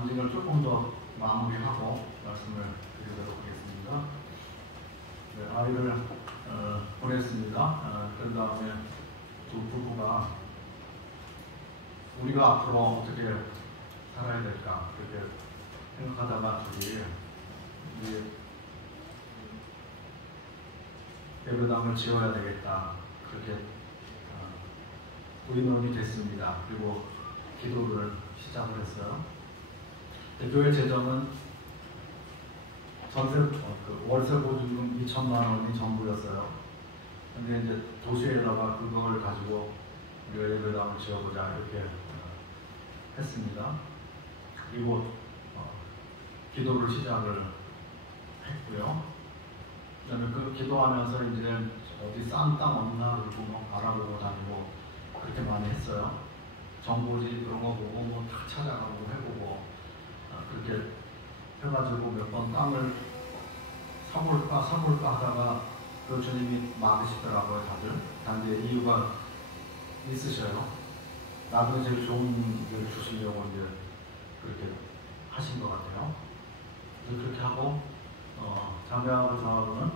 간증을 조금 더 마무리하고 말씀을 드리도록 하겠습니다. 네, 아이를 보냈습니다. 그 다음에 두 부부가 우리가 앞으로 어떻게 살아야 될까 그렇게 생각하다가 둘이 예배당을 지어야 되겠다 그렇게 의논이 됐습니다. 그리고 기도를 시작을 했어요. 교회 재정은 월세 보증금 2천만 원이 전부였어요. 근데 이제 도시에다가 그걸 가지고 우리가 예배당을 지어보자 이렇게 했습니다. 그리고 기도를 시작을 했고요. 그다음에 그 기도하면서 이제 어디 싼 땅 없나 그리고 뭐 알아보고 다니고 그렇게 많이 했어요. 정보지 그런 거 보고 뭐 다 찾아가고 해보고 그렇게 해가지고 몇 번 땅을 사볼까 하다가 그 주님이 막으시더라고요. 다들 이유가 있으셔요. 나중에 제일 좋은 걸 주시려고 이제 그렇게 하신 것 같아요. 그렇게 하고 자매하고 저하고는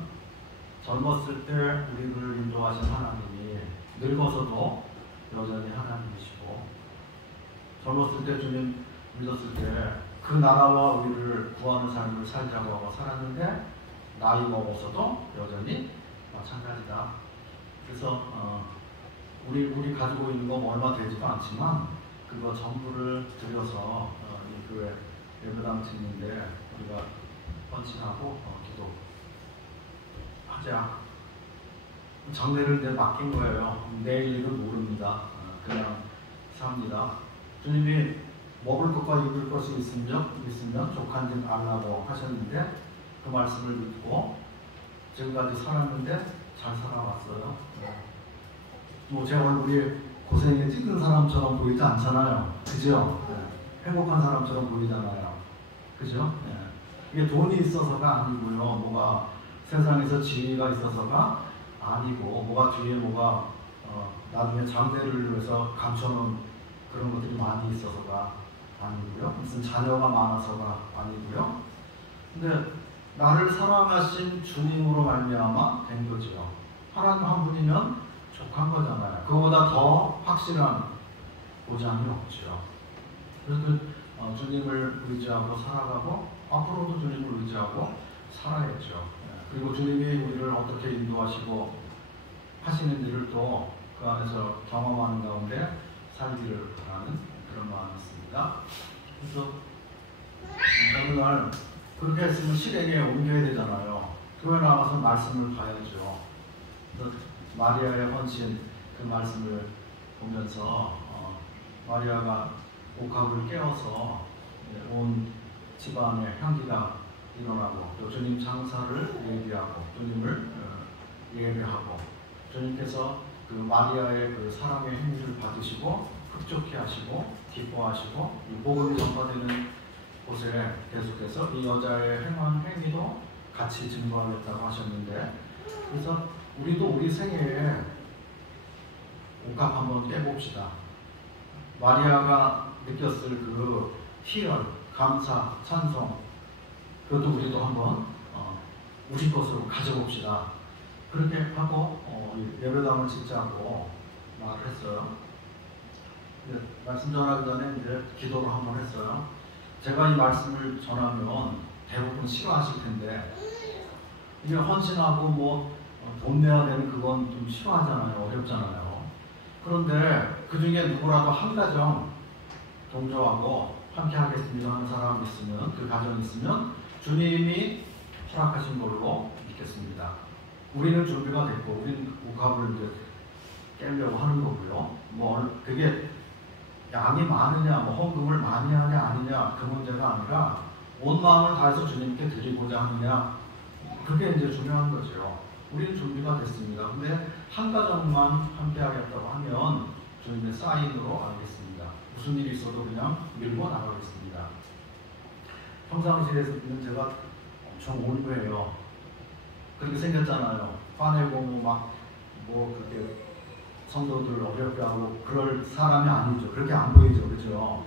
젊었을 때 우리를 인도하신 하나님이 늙어서도 여전히 하나님이시고 젊었을 때 주님 믿었을 때 그 나라와 우리를 구하는 삶을 살자고 하고 살았는데 나이 먹어서도 여전히 마찬가지다. 그래서 우리 가지고 있는 거 얼마 되지도 않지만 그거 전부를 들여서 이 교회 예배당 짓는데 우리가 헌신하고 기도하자. 장례를 이제 맡긴 거예요. 내일 일은 모릅니다. 그냥 삽니다. 주님이 먹을 것과 입을 것이 있으면 족한 줄 알라고 하셨는데 그 말씀을 믿고 지금까지 살았는데 잘 살아왔어요. 뭐 제 얼굴이 고생에 찌든 사람처럼 보이지 않잖아요. 그죠? 행복한 사람처럼 보이잖아요. 그죠? 이게 돈이 있어서가 아니고요. 뭐가 세상에서 지위가 있어서가 아니고 뭐가 뒤에 뭐가 나중에 장래를 위해서 감춰놓은 그런 것들이 많이 있어서가 아니고요. 무슨 자녀가 많아서가 아니고요. 근데 나를 사랑하신 주님으로 말미암아 된 거지요. 하나님 한 분이면 족한 거잖아요. 그거보다 더 확실한 보장이 없죠. 그래서 주님을 의지하고 살아가고 앞으로도 주님을 의지하고 살아야죠. 그리고 주님이 우리를 어떻게 인도하시고 하시는 일을 또 그 안에서 경험하는 가운데 살기를 바라는 그런 마음이 있습니다. 그래서 어느 날 그렇게 했으면 실행에 옮겨야 되잖아요. 교회 나가서 말씀을 봐야죠. 그래서 마리아의 헌신 그 말씀을 보면서 마리아가 옥합을 깨워서 온 집안에 향기가 일어나고 또 주님 장사를 예비하고 주님을 예배하고 주님께서 그 마리아의 그 사랑의 행위를 받으시고 흡족해 하시고 기뻐하시고 이 복음이 전파되는 곳에 계속해서 이 여자의 행한 행위도 같이 증거하겠다고 하셨는데 그래서 우리도 우리 생애에 옥합 한번 깨봅시다. 마리아가 느꼈을 그 희열, 감사, 찬송 그것도 우리도 한번 우리 것으로 가져봅시다. 그렇게 하고 예배당을 짓자고 말을 했어요. 말씀 전하기 전에 이제 기도를 한번 했어요. 제가 이 말씀을 전하면 대부분 싫어하실 텐데 이게 헌신하고 뭐 돈 내야 되는 그건 좀 싫어하잖아요. 어렵잖아요. 그런데 그 중에 누구라도 한 가정 동조하고 함께 하겠습니다 하는 사람이 있으면 그 가정이 있으면 주님이 허락하신 걸로 믿겠습니다. 우리는 준비가 됐고 우리는 옥합을 이제 깨려고 하는 거고요. 뭐 그게 양이 많으냐 뭐 헌금을 많이 하냐 아니냐 그 문제가 아니라 온 마음을 다해서 주님께 드리고자 하느냐 그게 이제 중요한 거죠. 우리는 준비가 됐습니다. 근데 한 가정만 함께 하겠다고 하면 주님의 사인으로 알겠습니다. 무슨 일이 있어도 그냥 밀고 나가겠습니다. 평상시에는 제가 엄청 올드해요. 그렇게 생겼잖아요. 화내고 뭐 그렇게 성도들 어렵게 하고 그럴 사람이 아니죠. 그렇게 안 보이죠. 그죠?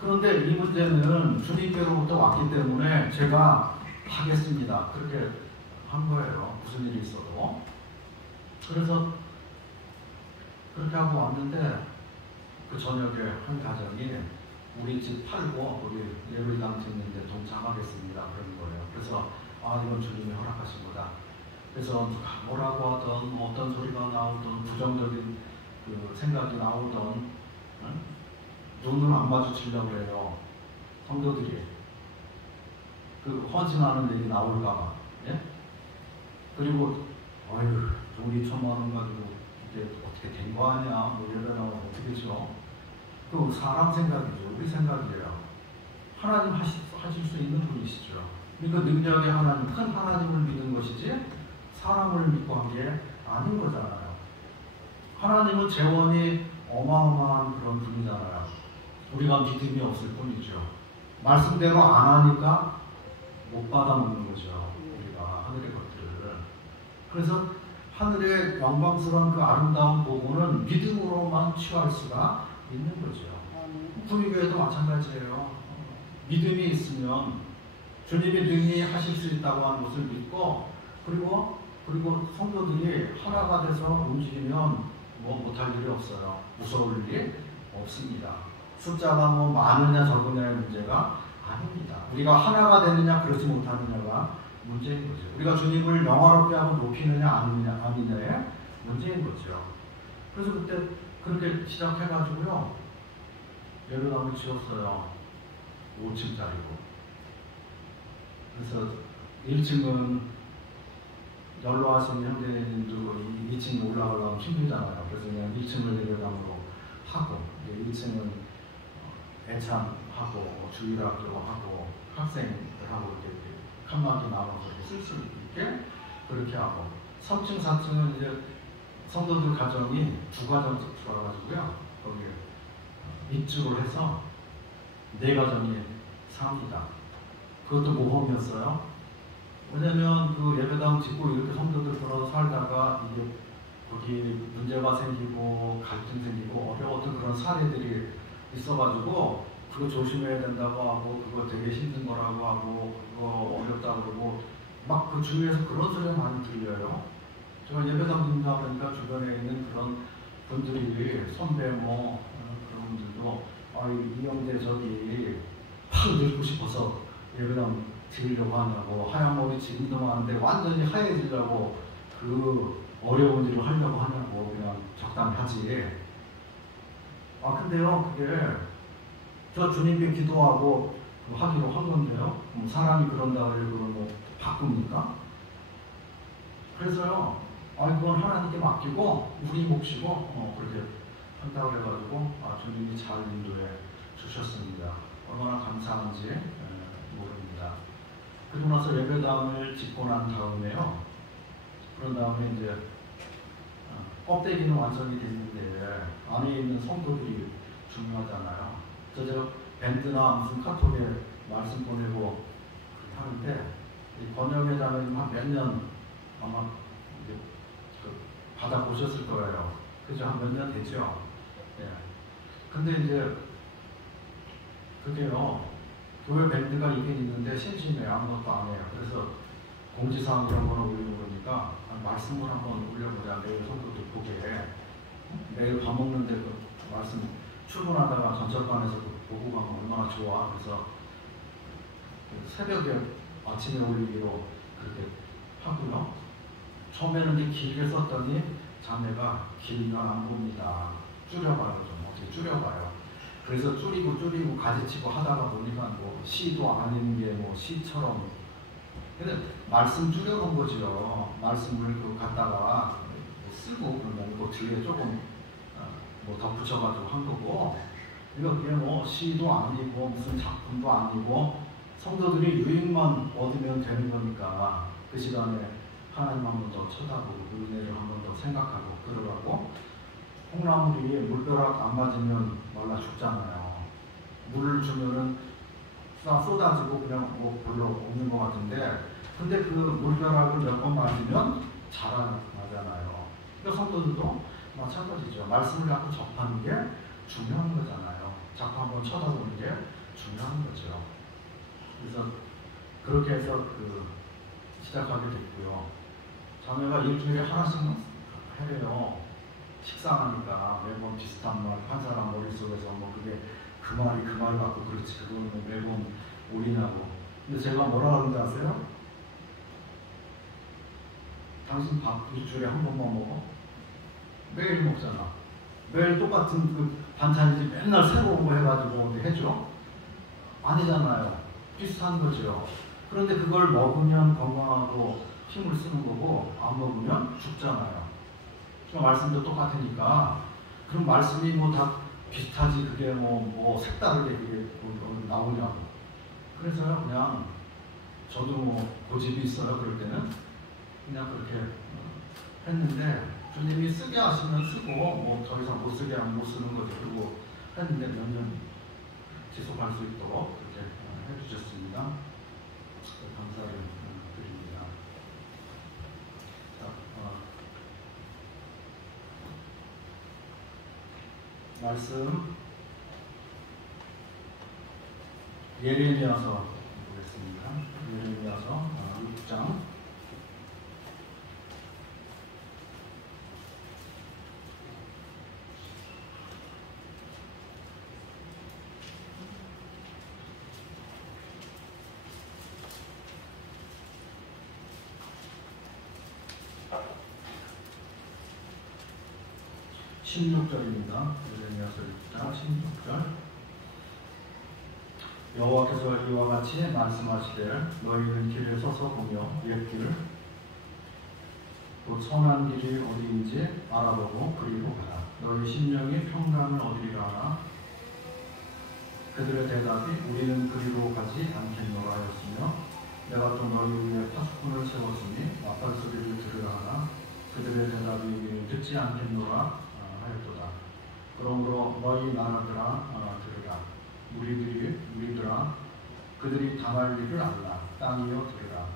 그런데 이 문제는 주님께로부터 왔기 때문에 제가 하겠습니다. 그렇게 한 거예요. 무슨 일이 있어도. 그래서 그렇게 하고 왔는데 그 저녁에 한 가정이 우리 집 팔고 우리 예배당 짓는데 동참하겠습니다. 그런 거예요. 그래서 이건 주님이 허락하신 거다. 그래서 뭐라고 하던 어떤 소리가 나오던 부정적인 그 생각이 나오던 눈을 안 마주치려고 그래요. 성도들이 그 헌신하는 얘기 나올까봐. 예? 그리고 돈이 1,000만 원 가지고 이게 어떻게 된 거 아니야? 뭐 이러면 어떻게 죠? 그 사람 생각이죠. 우리 생각이에요. 하나님 하실 수 있는 분이시죠. 그러니까 능력의 하나님, 큰 하나님을 믿는 것이지 사람을 믿고 한 게 아닌 거잖아요. 하나님은 재원이 어마어마한 그런 분이잖아요. 우리가 믿음이 없을 뿐이죠. 말씀대로 안 하니까 못 받아먹는 거죠. 우리가 하늘의 것들을. 그래서 하늘의 영광스러운 그 아름다운 복음은 믿음으로만 취할 수가 있는 거죠. 구미교회도 마찬가지예요. 믿음이 있으면 주님이 능히 하실 수 있다고 하는 것을 믿고 그리고 성도들이 하나가 돼서 움직이면 뭐 못할 일이 없어요. 무서울 일이 없습니다. 숫자가 뭐 많으냐 적으냐의 문제가 아닙니다. 우리가 하나가 되느냐 그렇지 못하느냐가 문제인 거죠. 우리가 주님을 영화롭게 하고 높이느냐 아니냐의 문제인 거죠. 그래서 그때 그렇게 시작해가지고요. 예배당을 지었어요. 5층짜리고. 그래서 1층은 연로하신 형제님도 2층에 올라가려면 힘들잖아요. 그래서 그냥 1층을 예배당으로 하고 1층은 애창하고 주일학교 하고 학생들하고 이렇게 칸막이 나눠서 쓸 수 있게 그렇게 하고 3층, 4층은 이제 성도들 가정이 두 가정씩 들어가가지고요. 거기에 입주를 해서 4가정이 삽니다. 그것도 모험이었어요. 왜냐면 그 예배당 짓고 이렇게 성도들 들어서 살다가 이게 거기 문제가 생기고 갈등 생기고 어려웠던 그런 사례들이 있어가지고 그거 조심해야 된다고 하고 그거 되게 힘든 거라고 하고 그거 어렵다고 그러고 막 그 주위에서 그런 소리가 많이 들려요. 제가 예배당 듣는다 보니까 주변에 있는 그런 분들이 선배 뭐 그런 분들도 이 형제 저기 확 늙고 싶어서 예배당 드리려고 하냐고 하얀 머리 지금도 많은데 완전히 하얘지려고 그 어려운 일을 하려고 하냐고 그냥 적당히 하지. 근데요 그게 저 주님께 기도하고 하기로 한 건데요. 사람이 그런다 그러면 뭐 바꿉니까? 그래서요 그건 하나님께 맡기고 우리 몫이고 그렇게 한다고 해가지고 주님이 잘 인도해 주셨습니다. 얼마나 감사한지 모릅니다. 그러고 나서 예배당을 짓고 난 다음에요. 그런 다음에 이제 껍데기는 완성이 됐는데 안에 있는 성도들이 중요하잖아요. 그래서 밴드나 무슨 카톡에 말씀 보내고 하는데 권영회장은 한 몇 년 아마 이제 받아보셨을 거예요. 그죠? 한 몇 년 됐죠. 예. 근데 이제 그게요. 교회 밴드가 있긴 있는데 심심해요. 아무것도 안 해요. 그래서 공지사항 이런 거는 올리고 그러니까 말씀을 한번 올려보자. 매일 성도들 보게. 매일 밥 먹는데 그 말씀 출근하다가 전철관에서 보고 가면 얼마나 좋아. 그래서 새벽에 아침에 올리기로 그렇게 하고요. 처음에는 이제 길게 썼더니 자매가 길면 안 봅니다. 줄여봐요. 좀 어떻게 줄여봐요. 그래서 줄이고 가지치고 하다가 보니까 뭐 시도 아닌 게 뭐 시처럼. 근데 말씀 줄여놓은 거죠. 말씀을 그 갖다가 쓰고 그러면 그 뒤에 조금 뭐 덧붙여가지고 한 거고. 이게 뭐 시도 아니고 무슨 작품도 아니고 성도들이 유익만 얻으면 되는 거니까 그 시간에 하나님 한 번 더 쳐다보고 그 은혜를 한 번 더 생각하고 그러라고. 콩나물이 물벼락 안 맞으면 말라 죽잖아요. 물을 주면은 쏟아지고 그냥 뭐 별로 없는 것 같은데 근데 그 물벼락을 몇 번 맞으면 자라나잖아요. 그러니까 성도들도 마찬가지죠. 말씀을 갖고 접하는 게 중요한 거잖아요. 자꾸 한번 쳐다보는 게 중요한 거죠. 그래서 그렇게 해서 시작하게 됐고요. 자매가 일주일에 하나씩은 해요. 식상하니까 매번 비슷한 말, 한 사람 머릿속에서 뭐 그게 그 말 같고 그렇지, 그거는 매번 올리냐고. 근데 제가 뭐라 그러는지 아세요? 당신 밥 일주일에 한 번만 먹어? 매일 먹잖아. 매일 똑같은 그 반찬이지 맨날 새로운 거 해가지고 해줘? 아니잖아요. 비슷한 거죠. 그런데 그걸 먹으면 건강하고 힘을 쓰는 거고 안 먹으면 죽잖아요. 말씀도 똑같으니까 그럼 말씀이 뭐 다 비슷하지 그게 뭐 색다르게 그게 나오냐고. 그래서 그냥 저도 뭐 고집이 있어요. 그럴 때는 그냥 그렇게 했는데 주님이 쓰게 하시면 쓰고 뭐 더 이상 못 쓰게 하면 못 쓰는 거죠. 그리고 했는데 몇 년 지속할 수 있도록 그렇게 해주셨습니다. 감사를 드립니다. 자, 말씀 예레미야서 보겠습니다. 예레미야서 6장 16절입니다. 예레미야서 6장 16절. 여호와께서 이와 같이 말씀하시되 너희는 길에 서서 보며 옛길 또 선한 길이 어디인지 알아보고 그리로 가라. 너희 심령이 평강을 얻으리라 하나 그들의 대답이 우리는 그리로 가지 않겠노라 하였으며 내가 또 너희 위에 파수꾼을 세웠으니 마팔 소리를 들으라 하나 그들의 대답이 우리는 듣지 않겠노라 하였도다. 그러므로 너희 나라들아 들으라. 우리들아 그들이 당할 일을 알라. 땅이여 들으라.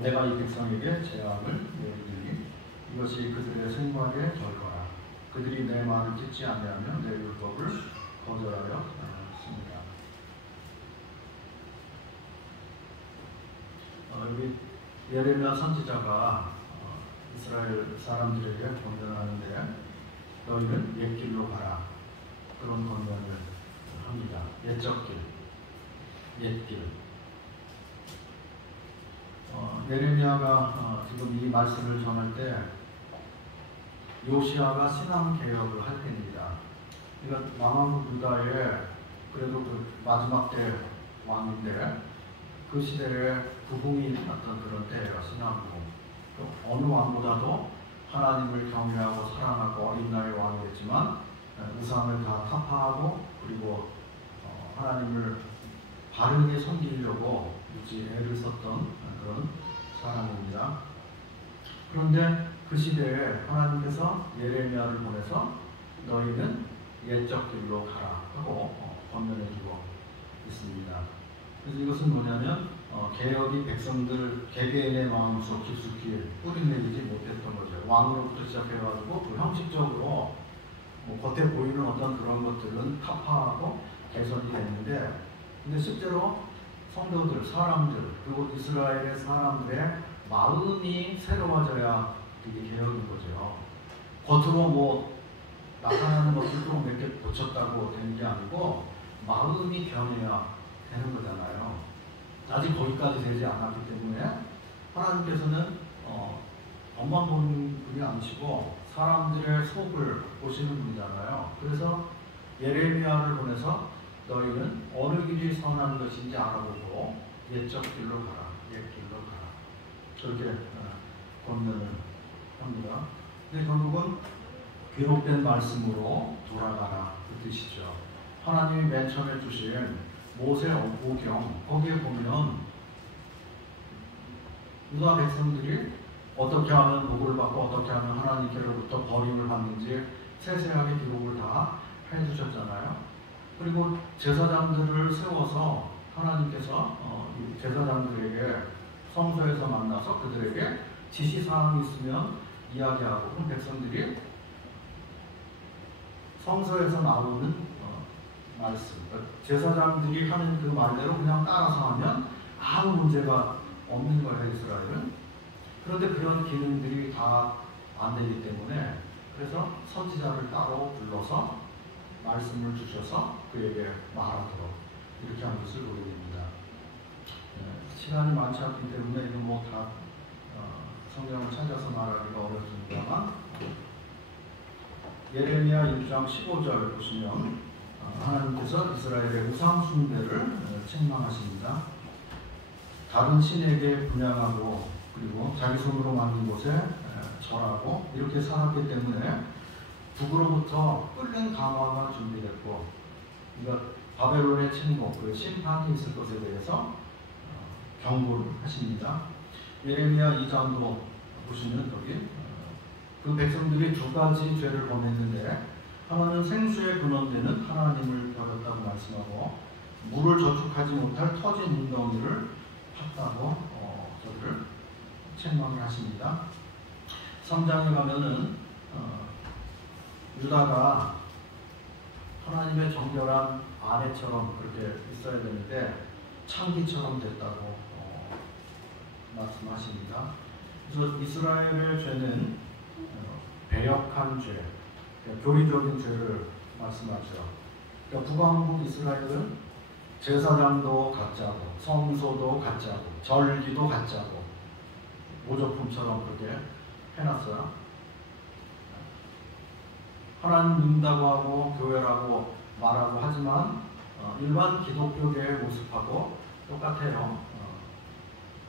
내가 이 백성에게 재앙을 내리리니 이것이 그들의 생각에 덜거라. 그들이 내 말을 듣지 아니하면 내 율법을 거절하였습니다. 여기 예레미야 선지자가 이스라엘 사람들에게 권면하는데 너희는 옛길로 가라. 그런 권면을 합니다. 옛적 길, 옛길. 예레미야가 지금 이 말씀을 전할 때 요시야가 신앙 개혁을 할 때입니다. 그러니까 남왕국 유다의 그래도 그 마지막 때 왕인데 그 시대에 부흥이 났던 그런 때예요. 신앙부. 어느 왕보다도 하나님을 경외하고 사랑하고 어린 나이의 왕이었지만 우상을 다 타파하고 그리고 하나님을 바르게 섬기려고 무지 애를 썼던 그런 사람입니다. 그런데 그 시대에 하나님께서 예레미야를 보내서 너희는 옛적 길로 가라 하고 권면해 주고 있습니다. 그래서 이것은 뭐냐면 개혁이 백성들 개개인의 마음속 깊숙이 뿌리내리지 못했던 거죠. 왕으로부터 시작해가지고 그 형식적으로 겉에 보이는 어떤 그런 것들은 타파하고 개선이 됐는데 근데 실제로 성도들, 사람들 그리고 이스라엘의 사람들의 마음이 새로워져야 그게 개혁인 거죠. 겉으로 뭐 나타나는 것들도 몇 개 고쳤다고 되는 게 아니고 마음이 변해야 되는 거잖아요. 아직 거기까지 되지 않았기 때문에 하나님께서는 겉만 보는 분이 아니시고 사람들의 속을 보시는 분이잖아요. 그래서 예레미야를 보내서 너희는 어느 길이 선한 것인지 알아보고 옛적 길로 가라, 옛 길로 가라. 그렇게 권면을 합니다. 근데 결국은 기록된 말씀으로 돌아가라 그 뜻이죠. 하나님이 맨 처음에 주신 모세 오경 거기에 보면 유다 백성들이 어떻게 하면 복을 받고 어떻게 하면 하나님께로부터 버림을 받는지 세세하게 기록을 다 해주셨잖아요. 그리고 제사장들을 세워서 하나님께서 제사장들에게 성소에서 만나서 그들에게 지시사항이 있으면 이야기하고 그럼 백성들이 성소에서 나오는 말씀. 그러니까 제사장들이 하는 그 말대로 그냥 따라서 하면 아무 문제가 없는 거예요, 이스라엘은. 그런데 그런 기능들이 다 안 되기 때문에 그래서 선지자를 따로 불러서 말씀을 주셔서 그에게 말하도록 이렇게 한 것을 보게 됩니다. 시간이 많지 않기 때문에 이거 뭐 다 성경을 찾아서 말하기가 어렵습니다만 예레미야 1장 15절 보시면 하나님께서 이스라엘의 우상 숭배를 책망하십니다. 다른 신에게 분향하고 그리고 자기 손으로 만든 곳에 절하고 이렇게 살았기 때문에 북으로부터 끓는 강화가 준비됐고 이것 바벨론의 침묵, 그 심판이 있을 것에 대해서 경고를 하십니다. 예레미야 2장도 보시면 여기 그 백성들이 두 가지 죄를 범했는데 하나는 생수에 근원되는 하나님을 버렸다고 말씀하고 물을 저축하지 못할 터진 웅덩이를 팠다고 저들을 책망을 하십니다. 3장에 가면은 유다가 하나님의 정결한 아내처럼 그렇게 있어야 되는데 창기처럼 됐다고 말씀하십니다. 그래서 이스라엘의 죄는 배역한 죄, 교리적인 죄를 말씀하죠. 그러니까 북왕국 이스라엘은 제사장도 가짜고 성소도 가짜고 절기도 가짜고 모조품처럼 그렇게 해놨어요. 하나님 믿는다고 하고 교회라고 말하고 하지만 일반 기독교계의 모습하고 똑같아요.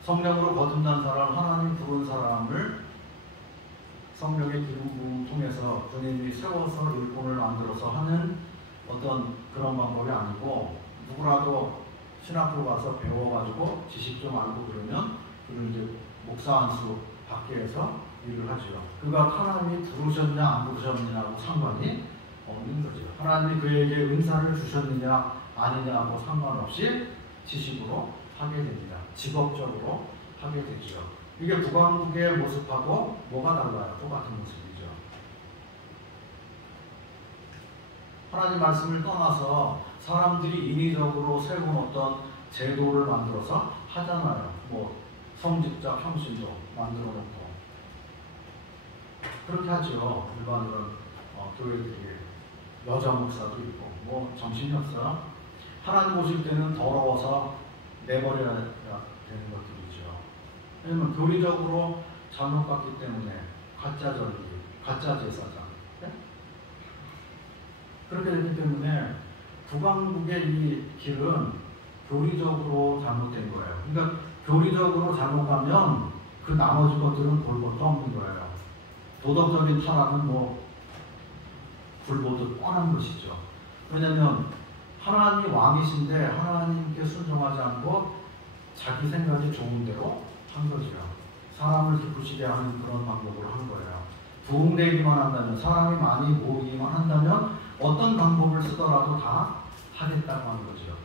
성령으로 거듭난 사람, 하나님 부른 사람을 성령의 기름 부음 통해서 주님이 세워서 일꾼을 만들어서 하는 어떤 그런 방법이 아니고 누구라도 신학교 가서 배워가지고 지식 좀 알고 그러면 그를 이제 목사 안수 받게 해서 일을 하죠. 그가 하나님이 부르셨냐 안 부르셨느냐하고 상관이 없는 거죠. 하나님이 그에게 은사를 주셨느냐 아니냐하고 상관없이 지식으로 하게 됩니다. 직업적으로 하게 되죠. 이게 북왕국의 모습하고 뭐가 달라요? 똑같은 모습이죠. 하나님 말씀을 떠나서 사람들이 인위적으로 세운 어떤 제도를 만들어서 하잖아요. 뭐 성직자 평신도 만들어 놓고 그렇게 하죠. 일반 이런 교회들이 여자 목사도 있고 뭐 정신이 없어. 하나님 오실 때는 더러워서 내버려야 되는 것들이죠. 왜냐면 교리적으로 잘못 갔기 때문에 가짜 절기, 가짜 제사장 그렇게 됐기 때문에 북왕국의 이 길은 교리적으로 잘못된 거예요. 그러니까 교리적으로 잘못 가면 그 나머지 것들은 볼 것도 없는 거예요. 도덕적인 타락은 뭐 불보듯 뻔한 것이죠. 왜냐하면 하나님이 왕이신데 하나님께 순종하지 않고 자기 생각이 좋은 대로 한 거죠. 사람을 기쁘시게 하는 그런 방법으로 한 거예요. 부흥되기만 한다면, 사람이 많이 모이기만 한다면 어떤 방법을 쓰더라도 다 하겠다고 하는 거죠.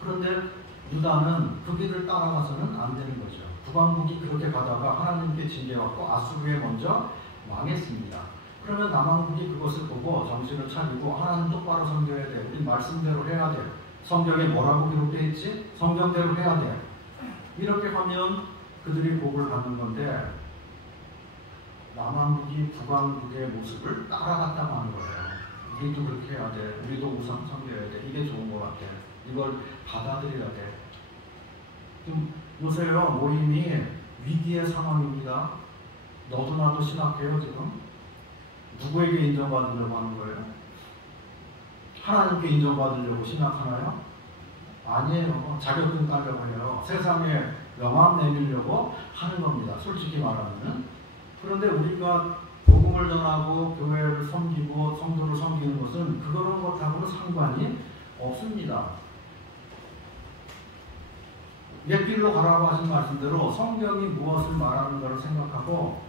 그런데 유다는 그 길을 따라가서는 안 되는 거죠. 북왕국이 그렇게 가다가 하나님께 징계받고 아수르에 먼저 망했습니다. 그러면 남왕국이 그것을 보고 정신을 차리고 하나님 똑바로 섬겨야 돼. 우리 말씀대로 해야 돼. 성경에 뭐라고 기록되어 있지? 성경대로 해야 돼. 이렇게 하면 그들이 복을 받는 건데 남왕국이 북왕국의 모습을 따라갔다고 하는 거예요. 우리도 그렇게 해야 돼. 우리도 우상 섬겨야 돼. 이게 좋은 것 같아. 이걸 받아들여야 돼. 지금 보세요. 모임이 위기의 상황입니다. 너도 나도 신학해요 지금. 누구에게 인정받으려고 하는 거예요? 하나님께 인정받으려고 신학하나요? 아니에요. 자격증 따려고 해요. 세상에 명함 내밀려고 하는 겁니다. 솔직히 말하면. 그런데 우리가 복음을 전하고 교회를 섬기고 성도를 섬기는 것은 그런 것하고는 상관이 없습니다. 옛길로 가라고 하신 말씀대로 성경이 무엇을 말하는가를 생각하고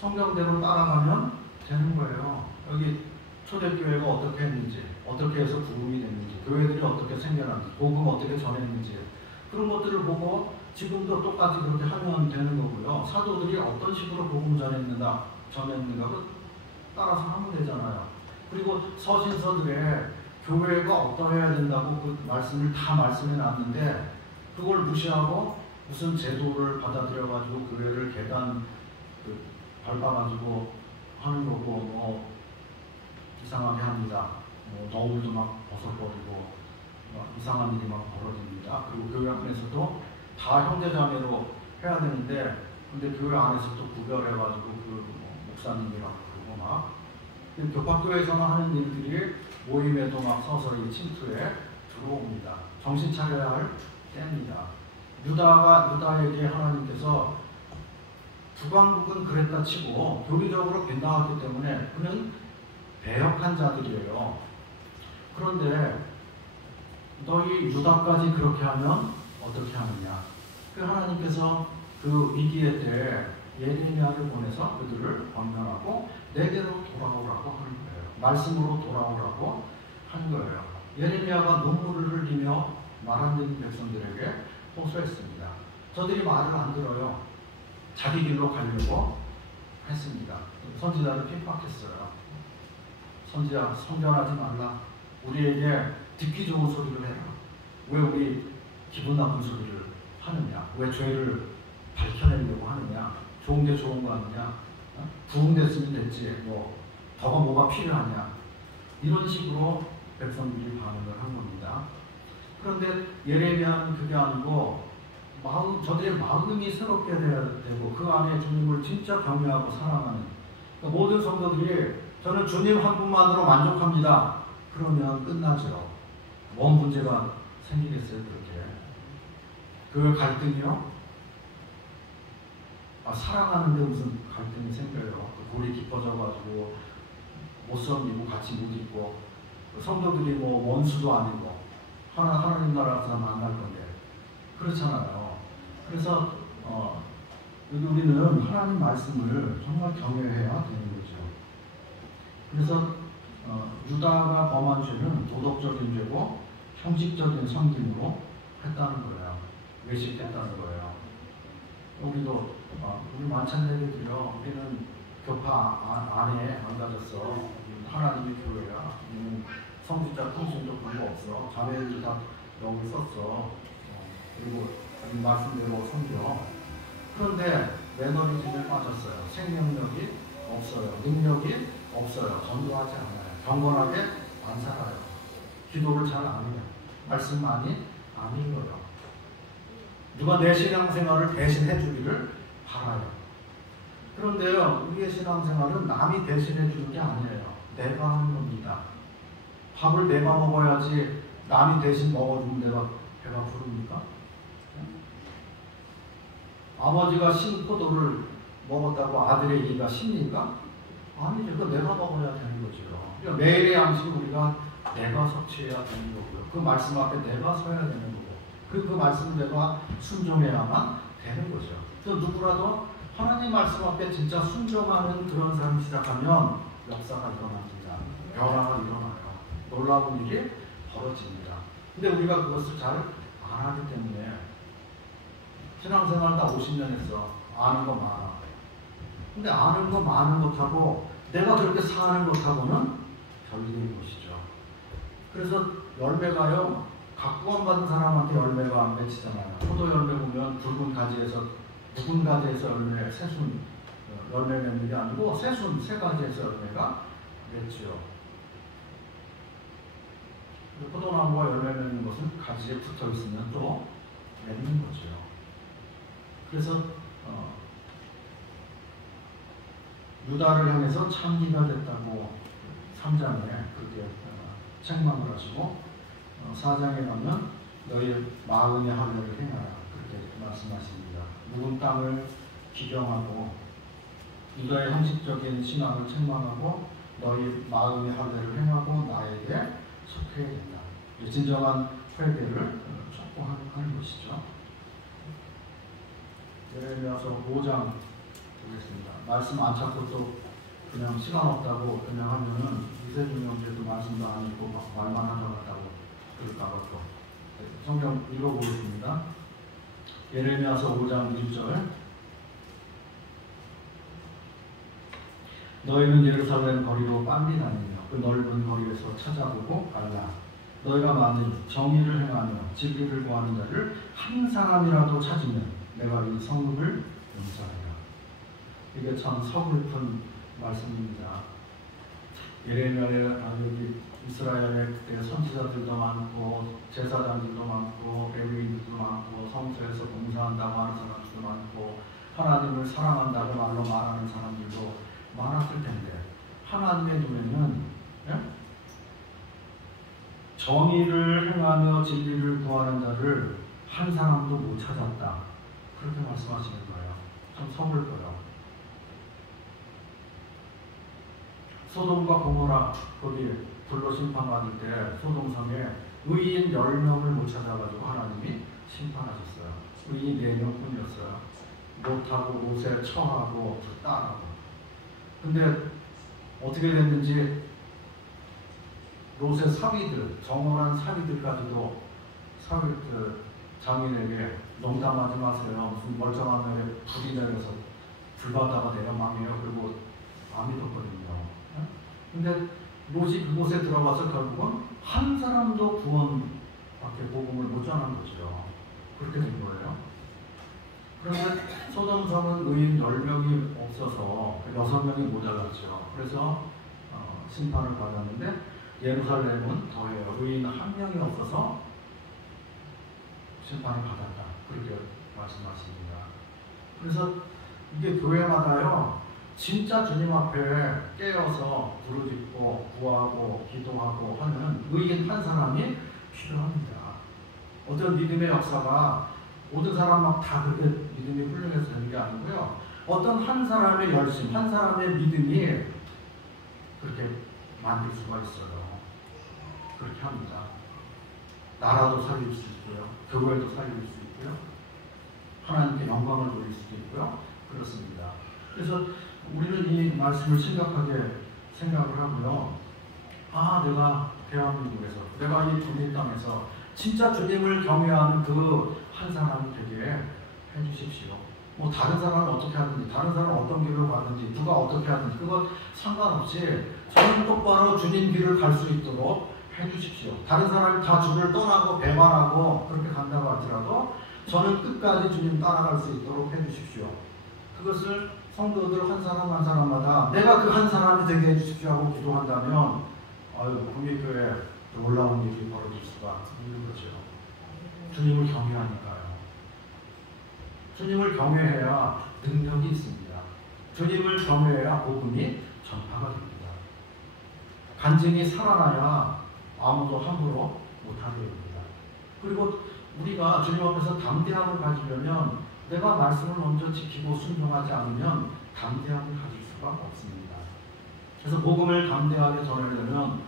성경대로 따라가면 되는 거예요. 여기 초대교회가 어떻게 했는지, 어떻게 해서 부흥이 됐는지, 교회들이 어떻게 생겨났는지, 복음 어떻게 전했는지 그런 것들을 보고 지금도 똑같이 그렇게 하면 되는 거고요. 사도들이 어떤 식으로 복음 전했는가 따라서 하면 되잖아요. 그리고 서신서들에 교회가 어떠해야 된다고 그 말씀을 다 말씀해 놨는데 그걸 무시하고 무슨 제도를 받아들여가지고 교회를 계단 밟아가지고 하는 거고 뭐 이상하게 합니다. 뭐 너울도 막 벗어버리고 막 이상한 일이 막 벌어집니다. 그리고 교회 안에서도 다 형제자매로 해야 되는데 근데 교회 안에서 또 구별해가지고 뭐 목사님이라고 그러고 막 교파교회에서는 하는 일들이 모임에도 막 서서히 침투해 들어옵니다. 정신 차려야 할 때입니다. 유다에게 하나님께서 북왕국은 그랬다 치고 교리적으로 빗나갔기 때문에 그는 배역한 자들이에요. 그런데 너희 유다까지 그렇게 하면 어떻게 하느냐? 그 하나님께서 그 위기의 때 예레미야를 보내서 그들을 권면하고 내게로 돌아오라고 하는 거예요. 말씀으로 돌아오라고 하는 거예요. 예레미야가 눈물을 흘리며 말 안 듣는 백성들에게 호소했습니다. 저들이 말을 안 들어요. 자기 길로 가려고 했습니다. 선지자를 핍박했어요. 선지자 선전하지 말라. 우리에게 듣기 좋은 소리를 해라. 왜 우리 기분 나쁜 소리를 하느냐? 왜 죄를 밝혀내려고 하느냐? 좋은 게 좋은 거 아니냐? 부흥됐으면 됐지. 더가 뭐가 필요하냐? 이런 식으로 백성들이 반응을 한 겁니다. 그런데 예레미야는 그게 아니고 저들의 마음이 새롭게 돼야 되고 그 안에 주님을 진짜 경외하고 사랑하는 그러니까 모든 성도들이 저는 주님 한 분만으로 만족합니다. 그러면 끝나죠. 뭔 문제가 생기겠어요, 그렇게. 그 갈등이요? 사랑하는데 무슨 갈등이 생겨요. 골이 깊어져가지고 못 섬기고 같이 못 있고 성도들이 뭐 원수도 아니고 하나님 나라에서 만날 건데 그렇잖아요. 그래서 우리는 하나님 말씀을 정말 경외해야 되는 거죠. 그래서 유다가 범한 죄는 도덕적인 죄고 형식적인 섬김으로 했다는 거예요. 외식했다는 거예요. 우리도 우리 마찬가지로요. 우리는 교파 안에 안 가졌어. 하나님의 교회야. 성직자 통신도 별로 없어. 자매들도 다 영을 썼어. 그리고 말씀대로 섬겨. 그런데 매너리즘에 빠졌어요. 생명력이 없어요. 능력이 없어요. 전도하지 않아요. 경건하게 안 살아요. 기도를 잘 안 해요. 말씀만이 안 읽어요. 누가 내 신앙생활을 대신해 주기를 바라요. 그런데요, 우리의 신앙생활은 남이 대신해 주는 게 아니에요. 내가 하는 겁니다. 밥을 내가 먹어야지 남이 대신 먹어주면 내가 배가 부릅니까? 아버지가 신 포도를 먹었다고 아들의 이가 쉽니까? 아니죠. 그거 내가 먹어야 되는 거죠. 그러니까 매일의 양식 우리가 내가 섭취해야 되는 거고요. 그 말씀 앞에 내가 서야 되는 거고 그 말씀을 내가 순종해야만 되는 거죠. 그래서 누구라도 하나님 말씀 앞에 진짜 순종하는 그런 삶을 시작하면 역사가 일어납니다. 변화가 일어나요. 놀라운 일이 벌어집니다. 근데 우리가 그것을 잘 안 하기 때문에 신앙생활 다 50년 했어. 아는 거 많아. 근데 아는 거 많은 것하고 내가 그렇게 사는 것하고는 별개인 것이죠. 그래서 열매가요. 각구원 받은 사람한테 열매가 안 맺히잖아요. 포도 열매 보면 붉은 가지에서 열매, 새순 열매 맺는 게 아니고 세 가지에서 열매가 맺지요. 포도나무가 열매 맺는 것은 가지에 붙어 있으면 또 맺는 거죠. 그래서 유다를 향해서 창기가 됐다고 3장에 그렇게 책망을 하시고 4장에 가면 너희 마음의 할례를 행하라 그렇게 말씀하십니다. 묵은 땅을 기경하고 유다의 형식적인 신앙을 책망하고 너희 마음의 할례를 행하고 나에게 속해야 된다. 진정한 회개를 촉구하는 것이죠. 예레미야서 5장 보겠습니다. 말씀 안 찾고 또 그냥 시간 없다고 그냥 하면은 이세준 형제도 말씀도 안 읽고 막 말만 하다 갔다고 그럴까봐 또 성경 읽어보겠습니다. 예레미야서 5장 1절 너희는 예루살렘 거리로 빨리 다니며 그 넓은 거리에서 찾아보고 갈라. 너희가 만일 정의를 행하며 진리를 구하는 자를 한 사람이라도 찾으면 내가 이 성읍을 용서하리라. 이게 참 서글픈 말씀입니다. 예레미야의 여기 이스라엘의 그때 선지자들도 많고 제사장들도 많고 레위인들도 많고 성소에서 봉사한다고 하는 사람들도 많고 하나님을 사랑한다고 말로 말하는 사람들도 많았을 텐데 하나님의 눈에는 정의를 행하며 진리를 구하는 자를 한 사람도 못 찾았다. 그렇게 말씀하시는 거예요. 참 서글퍼요. 소돔과 고모라 거기 불로 심판받을 때 소돔성에 의인 10명을 못 찾아가지고 하나님이 심판하셨어요. 의인 4명뿐이었어요. 롯하고 롯에 처하고 그 딸하고. 근데 어떻게 됐는지 롯의 사위들, 정원한 사위들까지도 장인에게 농담하지 마세요. 무슨 멀쩡한 날에 불이 내려서 불바다가 내려 망해요. 그리고 안 믿었거든요. 근데 롯이 그곳에 들어가서 결국은 한 사람도 구원밖에 복음을 못 전한 거죠. 그렇게 된 거예요. 그런데 소돔성은 의인 10명이 없어서 6명이 모자랐죠. 그래서 심판을 받았는데 예루살렘은 더해요. 의인 1명이 없어서 심판을 받았다. 그렇게 말씀하십니다. 그래서 이게 교회마다요. 진짜 주님 앞에 깨어서 부르짖고 구하고 기도하고 하는 의인 한 사람이 필요합니다. 어떤 믿음의 역사가 모든 사람 막 다 그렇게 믿음이 훌륭해서 되는 게 아니고요. 어떤 한 사람의 열심, 한 사람의 믿음이 그렇게 만들 수가 있어요. 그렇게 합니다. 나라도 살릴 수 있고요. 교회도 살릴 수 있고요. 하나님께 영광을 돌릴 수도 있고요. 그렇습니다. 그래서 우리는 이 말씀을 심각하게 생각을 하고요. 내가 대한민국에서, 내가 이 주님 땅에서 진짜 주님을 경외하는 그 한 사람이 되게 해주십시오. 뭐 다른 사람은 어떻게 하든지, 다른 사람은 어떤 길로 가든지, 누가 어떻게 하든지 그건 상관없이 저는 똑바로 주님 길을 갈 수 있도록 해주십시오. 다른 사람이 다 주를 떠나고 배반하고 그렇게 간다고 할지라도 저는 끝까지 주님 따라갈 수 있도록 해주십시오. 그것을 성도들 한 사람 한 사람마다 내가 그 한 사람이 되게 해주십시오 하고 기도한다면 국립교회 놀라운 일이 벌어질 수가 있는 거죠. 주님을 경외하니까요. 주님을 경외해야 능력이 있습니다. 주님을 경외해야 복음이 전파가 됩니다. 간증이 살아나야 아무도 함부로 못하게 됩니다. 그리고 우리가 주님 앞에서 담대함을 가지려면 내가 말씀을 먼저 지키고 순종하지 않으면 담대함을 가질 수가 없습니다. 그래서 복음을 담대하게 전하려면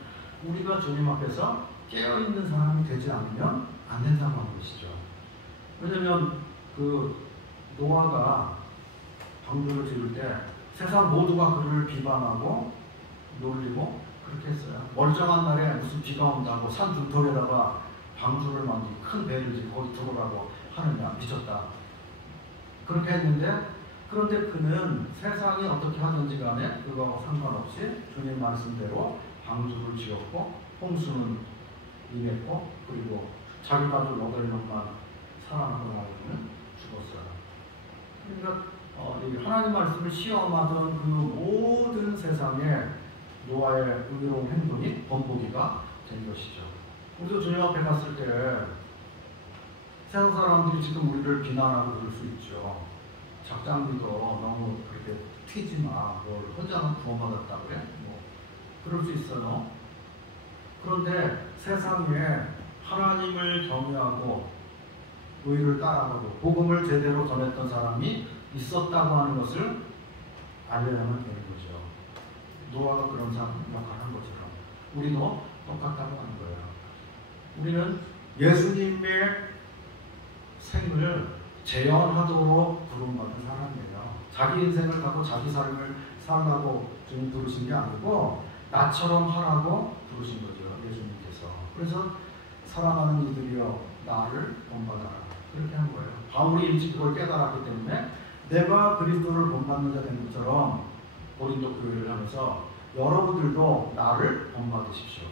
우리가 주님 앞에서 깨어있는 사람이 되지 않으면 안 된다고 하는 것이죠. 왜냐하면 노아가 방주를 지을 때 세상 모두가 그를 비방하고 놀리고 그렇게 했어요. 멀쩡한 날에 무슨 비가 온다고 산 중턱에다가 방주를 만들고 큰 배를 짓고 거기 들어가고 하느냐, 미쳤다. 그렇게 했는데, 그런데 그는 세상이 어떻게 하든지 간에 그거하고 상관없이 주님 말씀대로 방주를 지었고 홍수는 임했고 그리고 자기 가족 8명만 살아나고 나오고는 죽었어요. 그러니까 하나님 말씀을 시험하던 그 모든 세상에 노아의 의로운 행동이 본보기가 된 것이죠. 우리도 주님 앞에 갔을 때 세상 사람들이 지금 우리를 비난하고 그럴 수 있죠. 작장비도 너무 그렇게 튀지 마. 뭘 혼자만 구원받았다 그래? 뭐 그럴 수 있어요. 그런데 세상에 하나님을 경외하고 의를 따라가고 복음을 제대로 전했던 사람이 있었다고 하는 것을 알려야만 되는 거죠. 노아가 그런 역할을 한 것처럼 우리도 똑같다고 하는 거예요. 우리는 예수님의 생을 재현하도록 부름받은 사람이에요. 자기 인생을 갖고 자기 삶을 살라고 주님 부르신 게 아니고 나처럼 하라고 부르신 거죠. 예수님께서. 그래서 사랑하는 이들이여 나를 본받아라. 그렇게 한 거예요. 바울이 일찍 그걸 깨달았기 때문에 내가 그리스도를 본받는 자 된 것처럼 고린도 교회를 하면서 여러분들도 나를 본받으십시오.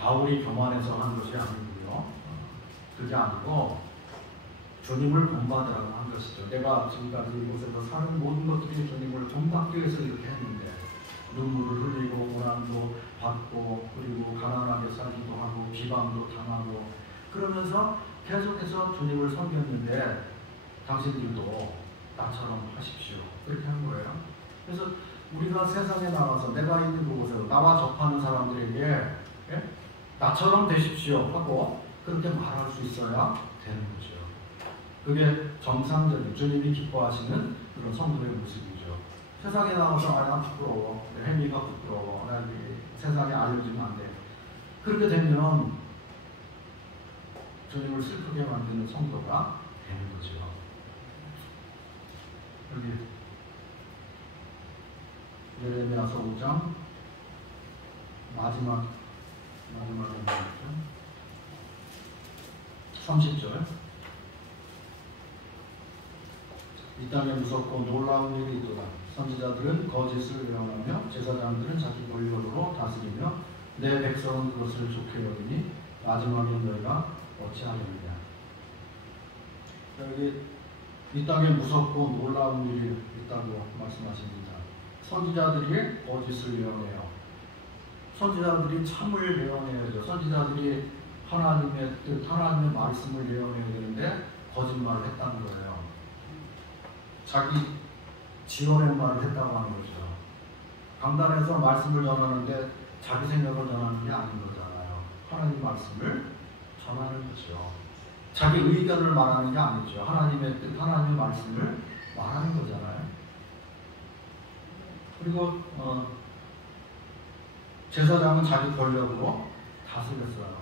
바울이 교만해서 한 것이 아니고요. 그게 아니고 주님을 본받으라고 한 것이죠. 내가 지금까지 이곳에서 사는 모든 것들이 주님을 본받기 위해서 이렇게 했는데 눈물을 흘리고 고난도 받고 그리고 가난하게 살기도 하고 비방도 당하고 그러면서 계속해서 주님을 섬겼는데 당신들도 나처럼 하십시오. 그렇게 한 거예요. 그래서 우리가 세상에 나가서 내가 있는 곳에서 나와 접하는 사람들에게 예? 나처럼 되십시오 하고 그렇게 말할 수 있어야 되는 거죠. 그게 정상적인 주님이 기뻐하시는 그런 성도의 모습이죠. 세상에 나와서 나 부끄러워, 내 혜미가 부끄러워, 나 세상에 알려지면 안 돼. 그렇게 되면 주님을 슬프게 만드는 성도가 되는 거죠. 여기 예레미야서 5장 마지막에 뭐였죠? 30절 이 땅에 무섭고 놀라운 일이 있도다. 선지자들은 거짓을 예언하며 제사장들은 자기 권력으로 다스리며 내 백성은 그것을 좋게 여기니 마지막에 너희가 어찌하겠느냐. 여기 이 땅에 무섭고 놀라운 일이 있다고 말씀하십니다. 선지자들이 거짓을 예언해요. 선지자들이 참을 예언해야죠. 선지자들이 하나님의 뜻, 하나님의 말씀을 예언해야 되는데 거짓말을 했다는 거예요. 자기 지어낸 말을 했다고 하는 거죠. 강단에서 말씀을 전하는데 자기 생각을 전하는 게 아닌 거잖아요. 하나님 말씀을 전하는 거죠. 자기 의견을 말하는 게 아니죠. 하나님의 뜻, 하나님의 말씀을 말하는 거잖아요. 그리고 제사장은 자기 권력으로 다스렸어요.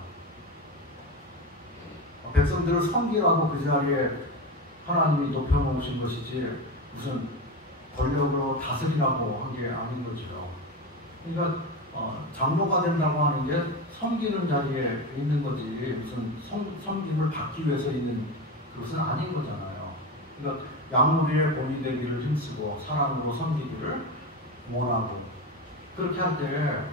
백성들을 섬기라고 그 자리에 하나님이 높여놓으신 것이지 무슨 권력으로 다스리라고 한 게 아닌 거죠. 그러니까 장로가 된다고 하는 게 섬기는 자리에 있는 거지 무슨 섬김을 받기 위해서 있는 그것은 아닌 거잖아요. 그러니까 양무리의 본이 되기를 힘쓰고 사랑으로 섬기기를 원하고 그렇게 할 때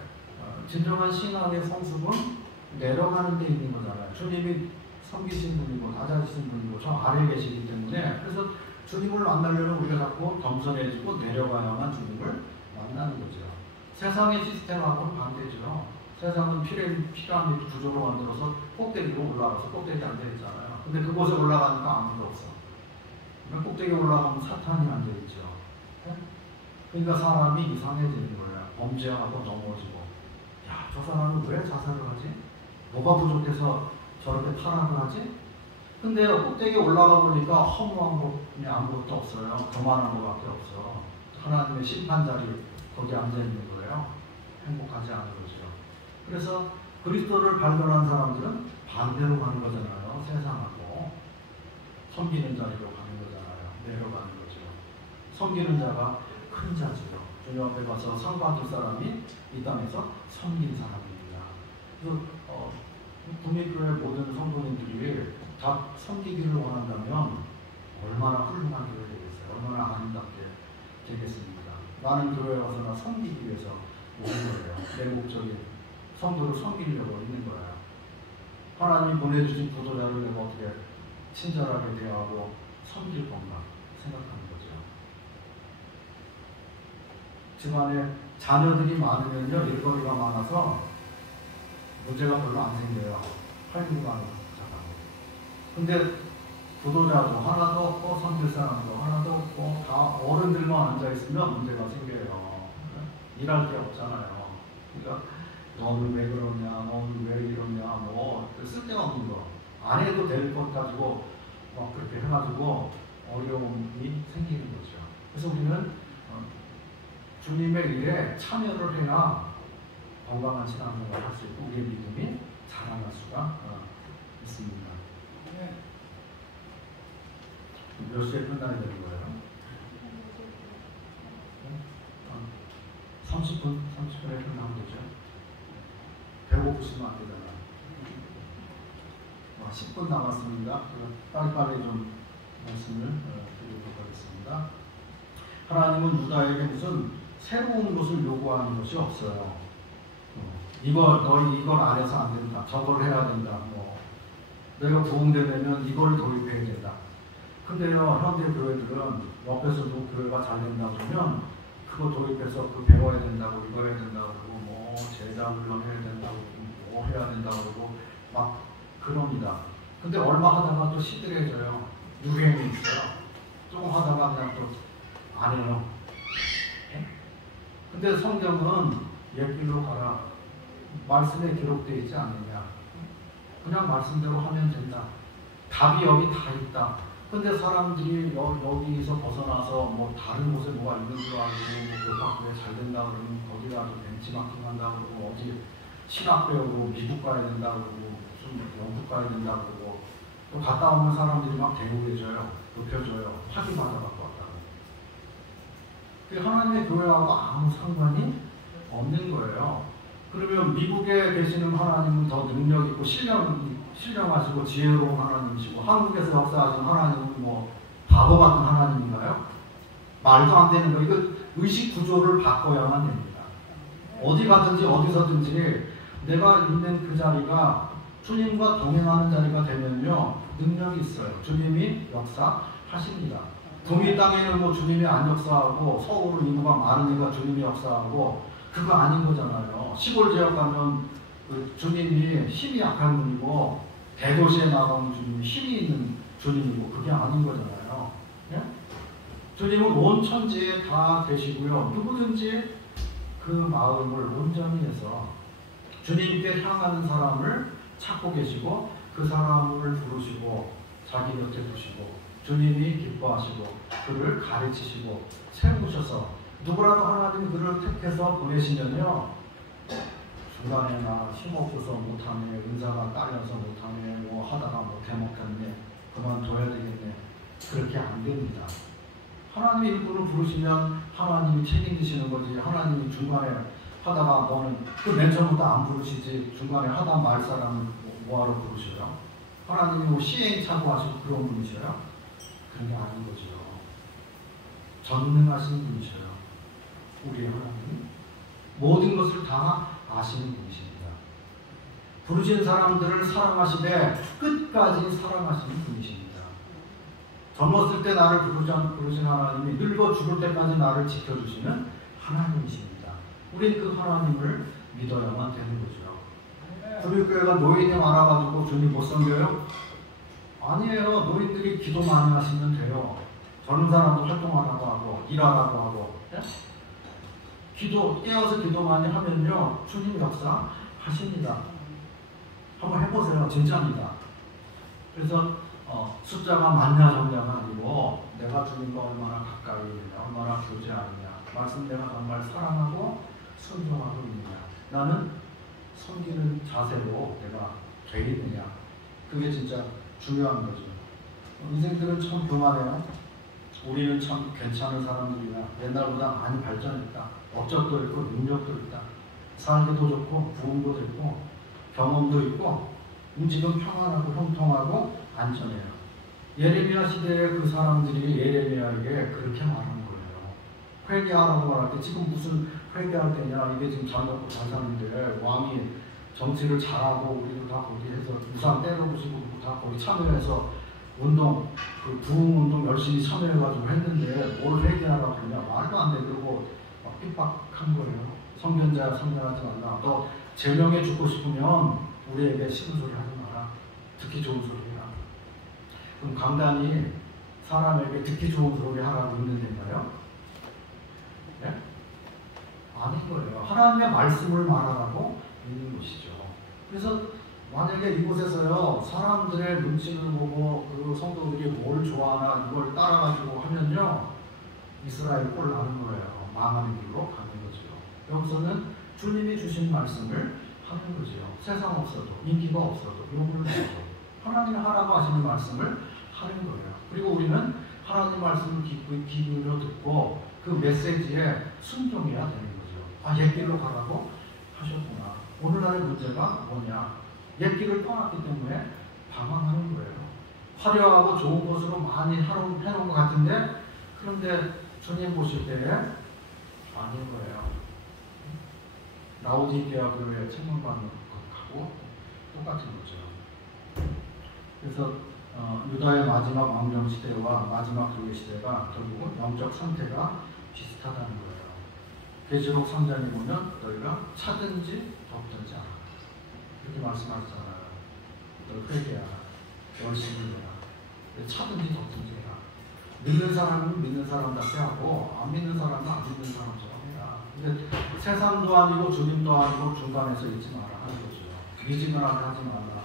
진정한 신앙의 성숙은 내려가는 데 있는 거잖아요. 주님이 섬기신 분이고 낮아지신 분이고 저 아래에 계시기 때문에 그래서 주님을 만나려면 우리가 자꾸 겸손해지고 내려가야만 주님을 만나는 거죠. 세상의 시스템하고는 반대죠. 세상은 피라미드 구조로 만들어서 꼭대기로 올라가서 꼭대기에 앉아있잖아요. 근데 그곳에 올라가니까 아무도 없어. 꼭대기에 올라가면 사탄이 앉아있죠. 그러니까 사람이 이상해지는 거예요. 범죄하고 넘어지고 야, 저 사람은 왜 자살을 하지? 뭐가 부족해서 저렇게 타락을 하지? 근데 꼭대기에 올라가 보니까 허무한 것이 아무것도 없어요. 교만한 것밖에 없어. 하나님의 심판자리 거기 앉아있는 거예요. 행복하지 않은 거죠. 그래서 그리스도를 발견한 사람들은 반대로 가는 거잖아요. 세상하고 섬기는 자리로 가는 거잖아요. 내려가는 거죠. 섬기는 자가 큰 자죠. 주님 앞에 가서 상 받을 사람이 이 땅에서 섬긴 사람입니다. 그래서 국립교회 모든 성도님들이 다 섬기기를 원한다면 얼마나 훌륭한 교회 되겠어요. 얼마나 아름답게 되겠습니까? 나는 교회에 와서 나 섬기기 위해서 오는 거예요. 내 목적이 성도를 섬기려고 있는 거예요. 하나님이 보내주신 부도자를 내가 어떻게 친절하게 대하고 섬길 건가 생각하는 거죠. 집안에 자녀들이 많으면요, 일거리가 많아서 문제가 별로 안 생겨요. 할 일이 많아서. 근데 부도자도 하나도 없고 섬길 사람도 하나도 없고 다 어른들만 앉아있으면 문제가 생겨요. 일할 게 없잖아요. 그러니까 너는 왜 그러냐, 너는 왜 이러냐, 뭐 쓸데없는 거 안 해도 될 것 가지고 막 그렇게 해가지고 어려움이 생기는 거죠. 그래서 우리는 주님의 일에 참여를 해야 건강한 신앙생활을 할 수 있고 우리의 믿음이 자라날 수가 있습니다. 몇 시에 끝나야 되는 거예요? 30분에 끝나면 되죠. 배고프시면 안 되잖아요. 10분 남았습니다. 빨리빨리 좀 말씀을 드리도록 하겠습니다. 하나님은 유다에게 무슨 새로운 것을 요구하는 것이 없어요. 너희 이걸 안 해서 안 된다. 저걸 해야 된다. 내가 부흥되면 이걸 도입해야 된다. 근데요, 현대 교회들은 옆에서도 교회가 잘 된다 그러면 그거 도입해서 그 배워야 된다고, 이거 해야 된다고 그러고, 제자 훈련해야 된다고 그러고, 해야 된다고 그러고 막 그럽니다. 근데 얼마 하다가 또 시들해져요. 유행이 있어요. 조금 하다가 그냥 또 안 해요. 근데 성경은 옛길로 가라. 말씀에 기록되어 있지 않느냐. 그냥 말씀대로 하면 된다. 답이 여기 다 있다. 근데 사람들이 여기서 벗어나서 다른 곳에 뭐가 있는 줄 알고 교학교에 잘 된다 그러면 거기 가서 벤치마킹 한다 그러고 어디 신학 배우고 미국 가야 된다 그러고 무슨 영국 가야 된다 그러고 또 갔다 오면 사람들이 막 대우해줘요. 높여줘요. 학위 받아갖고 왔다고. 하나님의 교회하고 아무 상관이 없는 거예요. 그러면 미국에 계시는 하나님은 더 능력 있고 신령하시고 지혜로운 하나님이시고 한국에서 역사하시는 하나님은 바보 같은 하나님인가요? 말도 안 되는 거. 이거 의식 구조를 바꿔야만 됩니다. 어디 가든지 어디서든지 내가 있는 그 자리가 주님과 동행하는 자리가 되면요 능력이 있어요. 주님이 역사하십니다. 북미 땅에는 주님이 안 역사하고 서울은 인구가 많으니까 주님이 역사하고 그거 아닌 거잖아요. 시골 지역 가면 주님이 힘이 약한 분이고 대도시에 나가면 주님이 힘이 있는 주님이고 그게 아닌 거잖아요. 예? 주님은 온 천지에 다 계시고요. 누구든지 그 마음을 온전히 해서 주님께 향하는 사람을 찾고 계시고 그 사람을 부르시고 자기 곁에 두시고 주님이 기뻐하시고 그를 가르치시고 세우셔서 누구라도 하나님이 그를 택해서 보내시면요 중간에 나 힘없어서 못하네, 은사가 딸려서 못하네, 하다가 못해먹겠네, 그만둬야 되겠네, 그렇게 안 됩니다. 하나님이 일부러 부르시면 하나님이 책임지시는 거지. 하나님이 중간에 하다가 그 맨 처음부터 안 부르시지 중간에 하다 말 사람을 뭐하러 부르셔요? 하나님이 시행착오하시고 그런 분이셔요? 그런 게 아닌 거죠. 전능하신 분이셔요. 우리 하나님 모든 것을 다 아시는 분이십니다. 부르신 사람들을 사랑하시되 끝까지 사랑하시는 분이십니다. 젊었을 때 나를 부르신 하나님이 늙어 죽을 때까지 나를 지켜주시는 하나님이십니다. 우린 그 하나님을 믿어야만 되는 거죠. 우리 교회가 노인이 많아가지고 주님 못 섬겨요? 아니에요. 노인들이 기도 많이 하시면 돼요. 젊은 사람도 활동하라고 하고 일하라고 하고 깨어서 기도 많이 하면요 주님 역사 하십니다. 한번 해보세요. 진짜입니다. 그래서 숫자가 많냐 적냐가 아니고 내가 주님과 얼마나 가까이 있느냐, 얼마나 교제하느냐, 말씀 내가 정말 사랑하고 순종하고 있느냐, 나는 섬기는 자세로 내가 돼 있느냐, 그게 진짜 중요한 거죠. 인생들은 참 교만해요. 우리는 참 괜찮은 사람들이야. 옛날보다 많이 발전했다. 업적도 있고 능력도 있다. 살기도 좋고 부흥도 있고 경험도 있고 지금 평안하고 형통하고 안전해요. 예레미야 시대에 그 사람들이 예레미야에게 그렇게 말한 거예요. 회개하라고 말할 때 지금 무슨 회개할 때냐, 이게 지금 잘 먹고 잘 사는데 왕이 정치를 잘하고 우리도 다 거기 해서 우산 때려부시고 다 거기 참여해서 운동, 그 부흥운동 열심히 참여해가지고 했는데 뭘 회개하라고 그러냐, 말도 안 돼. 그러고 막 핍박한 거예요. 성견자야 성견하지 말라. 너 제명해 죽고 싶으면 우리에게 싫은 소리 하지 마라. 듣기 좋은 소리 해라. 그럼 강단이 사람에게 듣기 좋은 소리 하라고 있는 데인가요? 네? 아닌 거예요. 하나님의 말씀을 말하라고 있는 것이죠. 그래서 만약에 이곳에서요 사람들의 눈치를 보고 그 성도들이 뭘 좋아하나 이걸 따라가지고 하면요 이스라엘 꼴 나는 거예요. 망하는 길로 가는 거죠. 여기서는 주님이 주신 말씀을 하는 거죠. 세상 없어도 인기가 없어도 욕을 해도 하나님 하라고 하시는 말씀을 하는 거예요. 그리고 우리는 하나님 말씀을 기울여 듣고 그 메시지에 순종해야 되는 거죠. 옛길로 가라고 하셨구나. 오늘날의 문제가 뭐냐? 옛길을 떠났기 때문에 방황하는 거예요. 화려하고 좋은 것으로 많이 해놓은 것 같은데, 그런데 주님 보실 때에 아닌 거예요. 라오디게아 교회에 책망받는 것하고 똑같은 거죠. 그래서 유다의 마지막 왕정 시대와 마지막 교회 시대가 결국은 영적 상태가 비슷하다는 거예요. 계시록 3장에 보면 너희가 차든지 덮든지 하라. 이렇게 말씀하셨잖아요. 너 회개하라. 열심히 해라. 차든지 덮든지 해라. 믿는 사람은 믿는 사람답게 하고 안 믿는 사람은 안 믿는 사람처럼 해라. 근데 세상도 아니고 주님도 아니고 중간에서 있지 마라 하는 거죠. 미지근하게 하지 마라.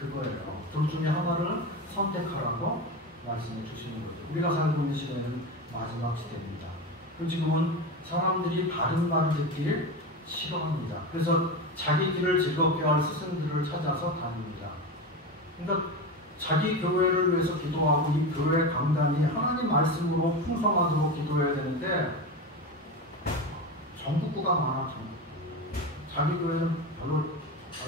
그거예요. 둘 중에 하나를 선택하라고 말씀해 주시는 거죠. 우리가 살고 있는 시대는 마지막 시대입니다. 그리고 지금은 사람들이 바른 말을 듣기를 싫어합니다. 그래서 자기 길을 즐겁게 할 스승들을 찾아서 다닙니다. 그러니까 자기 교회를 위해서 기도하고 이 교회 강단이 하나님 말씀으로 풍성하도록 기도해야 되는데 전국구가 많아. 자기 교회는 별로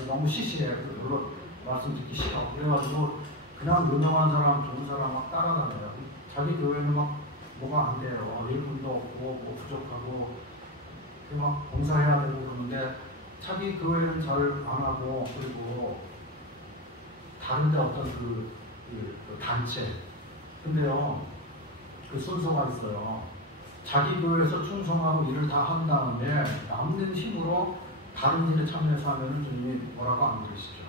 너무 시시해. 별로 말씀 듣기 싫어. 그래가지고 그냥 유명한 사람, 좋은 사람 막 따라다녀요. 자기 교회는 막 뭐가 안 돼요. 일꾼도 없고 뭐 부족하고 막 봉사해야 되고 그러는데 자기 교회는 잘 안 하고 그리고 다른데 어떤 그 단체 근데요 그 순서가 있어요. 자기 교회에서 충성하고 일을 다 한 다음에 남는 힘으로 다른 일에 참여해서 하면 주님이 뭐라고 안 그러시죠.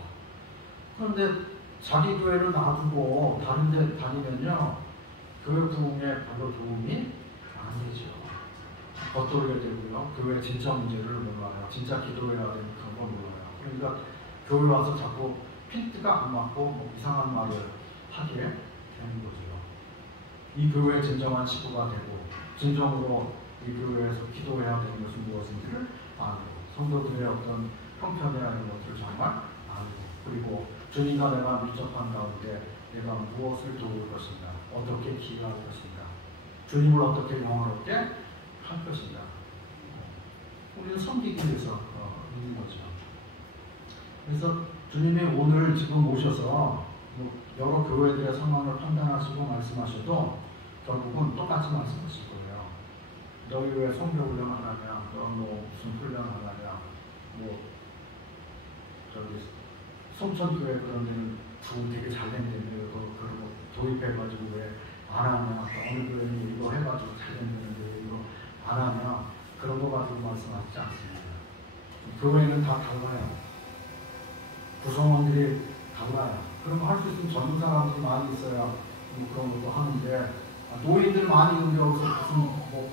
그런데 자기 교회를 놔두고 다른 데 다니면요 교회 부흥에 별로 도움이 안 되죠. 겉돌게 되고요. 교회 진짜 문제를 몰라요. 진짜 기도해야 되는 그런 걸 몰라요. 그러니까 교회 와서 자꾸 핀트가 안 맞고 뭐 이상한 말을 하게 되는 거죠. 이 교회의 진정한 식구가 되고 진정으로 이 교회에서 기도해야 되는 것은 무엇인지를 알고 성도들의 어떤 형편이나 이런 것들을 정말 알고 그리고 주님과 내가 밀접한 가운데 내가 무엇을 도울 것인가 어떻게 기여할 것인가 주님을 어떻게 영화롭게 할 것인가 우리는 섬기기 위해서 있는 거죠. 그래서 주님이 오늘 지금 오셔서 여러 교회들의 상황을 판단하시고 말씀하셔도 결국은 똑같이 말씀하실 거예요. 너희 왜 성교 훈련 안 하냐? 너 뭐 무슨 훈련 안 하냐? 뭐 저기 송천교회 그런 데는 부흥 되게 잘 된다며 그런 거 도입해가지고 왜 안 하냐? 어느 교회는 이거 해가지고 잘 된다는데 이거 안 하냐? 그런 거 가지고 말씀하지 않습니다. 교회는 다 달라요. 구성원들이 달라요. 그럼 할 수 있으면 젊은 사람들이 많이 있어야 뭐 그런 것도 하는데 노인들 많이 있는데 여기서 무슨 뭐